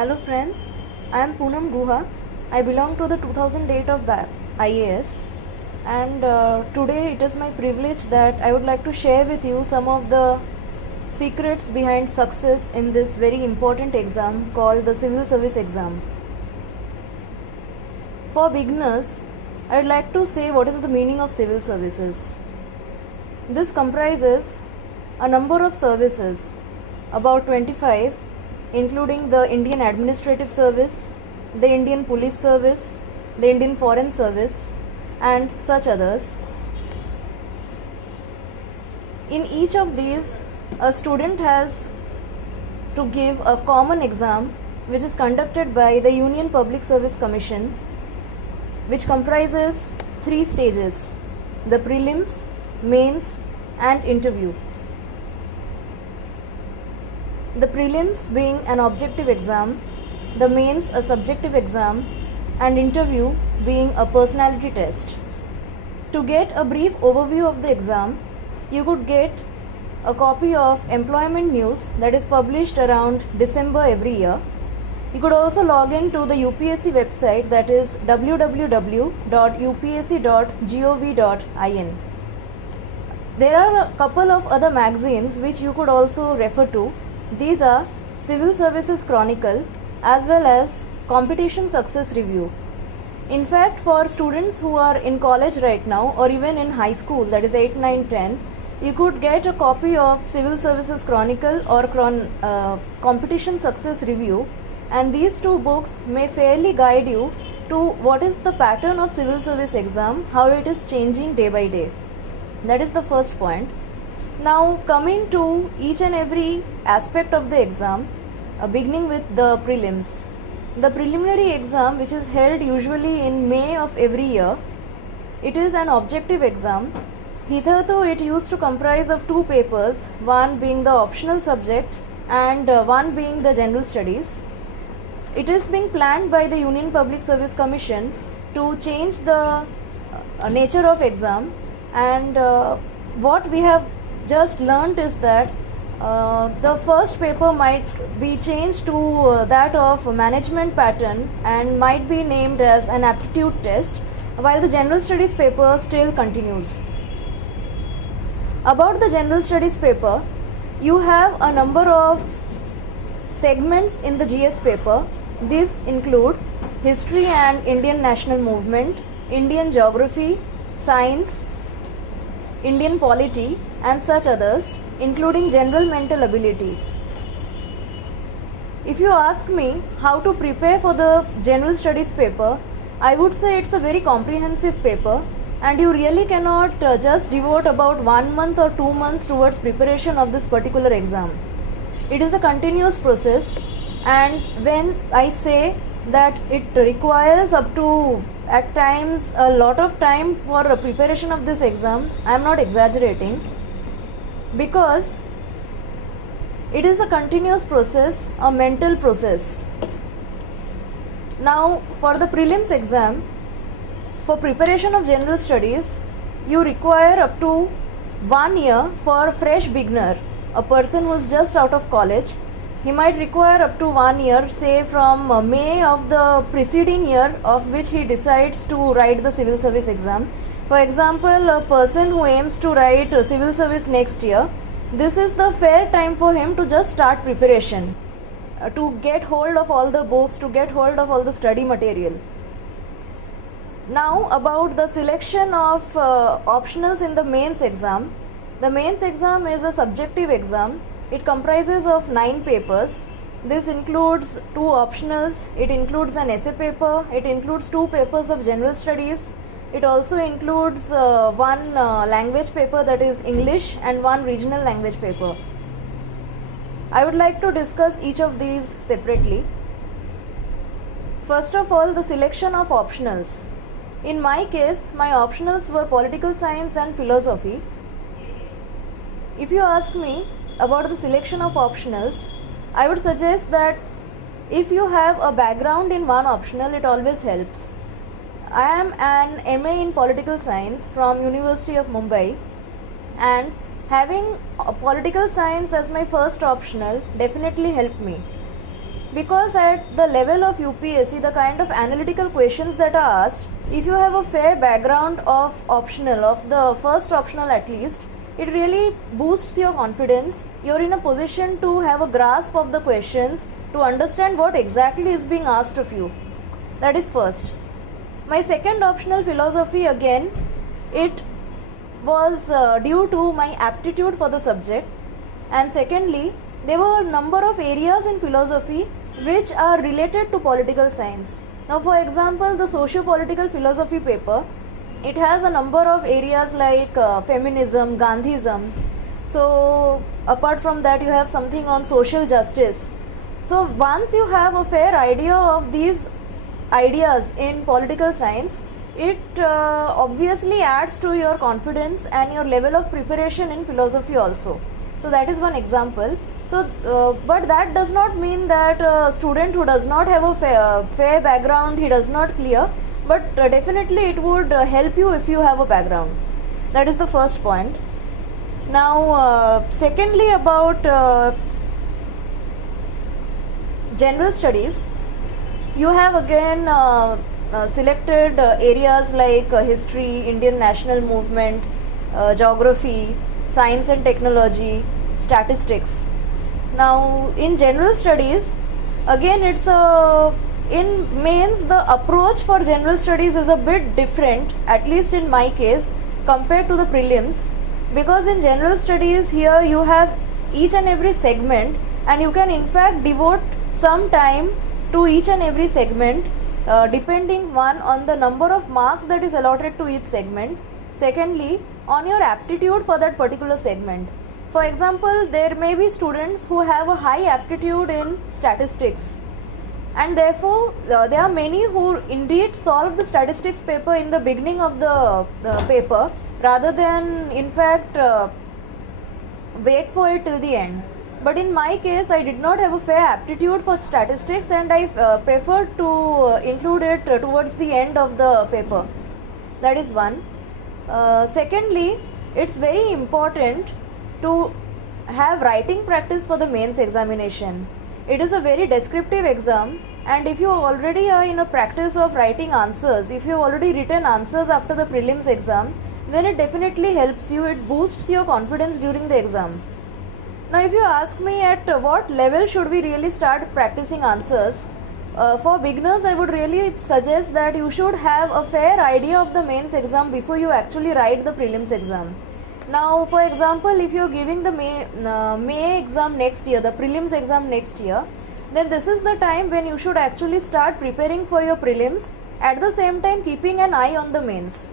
Hello friends, I am Poonam Guha. I belong to the 2008 of IAS, and today it is my privilege that I would like to share with you some of the secrets behind success in this very important exam called the Civil Service exam. For beginners, I would like to say what is the meaning of civil services. This comprises a number of services, about 25, including the Indian Administrative Service, the Indian Police Service, the Indian Foreign Service, and such others. In each of these, a student has to give a common exam which is conducted by the Union Public Service Commission, which comprises 3 stages: the prelims, mains, and interview. The prelims being an objective exam, the mains a subjective exam, and interview being a personality test. To get a brief overview of the exam, you could get a copy of Employment News that is published around December every year. You could also log in to the UPSC website, that is www.upsc.gov.in. There are a couple of other magazines which you could also refer to. These are Civil Services Chronicle as well as Competition Success Review. In fact, for students who are in college right now or even in high school, that is 8, 9, 10, you could get a copy of Civil Services Chronicle or Competition Success Review, and these 2 books may fairly guide you to what is the pattern of civil service exam, how it is changing day by day. That is the first point. Now coming to each and every aspect of the exam, beginning with the prelims. The preliminary exam, which is held usually in May of every year, it is an objective exam. Hitherto it used to comprise of 2 papers, one being the optional subject and one being the general studies. It is being planned by the Union Public Service Commission to change the nature of exam, and what we have just learnt is that the first paper might be changed to that of management pattern and might be named as an aptitude test, while the general studies paper still continues. About the general studies paper, you have a number of segments in the GS paper. These include history and Indian national movement, Indian geography, science, Indian polity, and such others, including general mental ability. If you ask me how to prepare for the general studies paper, I would say it's a very comprehensive paper, and you really cannot just devote about 1 month or 2 months towards preparation of this particular exam. It is a continuous process, and when I say that it requires up to at times a lot of time for preparation of this exam, I am not exaggerating, because it is a continuous process, a mental process. Now for the prelims exam, for preparation of general studies, you require up to 1 year for a fresh beginner, a person who is just out of college. He might require up to 1 year, say from May of the preceding year of which he decides to write the civil service exam. For example, a person who aims to write civil service next year, this is the fair time for him to just start preparation, to get hold of all the books, to get hold of all the study material. Now about the selection of optionals in the mains exam. The mains exam is a subjective exam. It comprises of 9 papers. This includes 2 optionals, it includes an essay paper, it includes 2 papers of general studies, it also includes 1 language paper, that is English, and 1 regional language paper. I would like to discuss each of these separately. First of all, the selection of optionals. In my case, my optionals were political science and philosophy. If you ask me about the selection of optionals, I would suggest that if you have a background in one optional, it always helps. I am an MA in political science from University of Mumbai, and having political science as my first optional definitely helped me. because at the level of UPSC, the kind of analytical questions that are asked, if you have a fair background of optional, of the first optional at least, it really boosts your confidence. You're in a position to have a grasp of the questions, to understand what exactly is being asked of you. That is first. My second optional, philosophy, again, it was due to my aptitude for the subject, and secondly, there were a number of areas in philosophy which are related to political science. Now, for example, the socio-political philosophy paper, it has a number of areas like feminism, Gandhism. So apart from that, you have something on social justice. So once you have a fair idea of these ideas in political science, it obviously adds to your confidence and your level of preparation in philosophy also. So that is one example. So but that does not mean that a student who does not have a fair background, he does not clear, but definitely it would help you if you have a background. That is the first point. Now secondly, about general studies, you have again selected areas like history, Indian national movement, geography, science and technology, statistics. Now in general studies, again it's in mains the approach for general studies is a bit different, at least in my case, compared to the prelims, because in general studies here you have each and every segment, and you can in fact devote some time to each and every segment, depending one on the number of marks that is allotted to each segment, secondly on your aptitude for that particular segment. For example, there may be students who have a high aptitude in statistics, and therefore there are many who indeed solve the statistics paper in the beginning of the paper rather than in fact wait for it till the end. But in my case, I did not have a fair aptitude for statistics, and I preferred to include it towards the end of the paper. That is one. Secondly, it's very important to have writing practice for the mains examination. It is a very descriptive exam, and if you already are in a practice of writing answers, if you have already written answers after the prelims exam, then it definitely helps you, it boosts your confidence during the exam. Now if you ask me at what level should we really start practicing answers, for beginners I would really suggest that you should have a fair idea of the mains exam before you actually write the prelims exam. Now for example, if you are giving the May exam next year, the prelims exam next year, then this is the time when you should actually start preparing for your prelims, at the same time keeping an eye on the mains.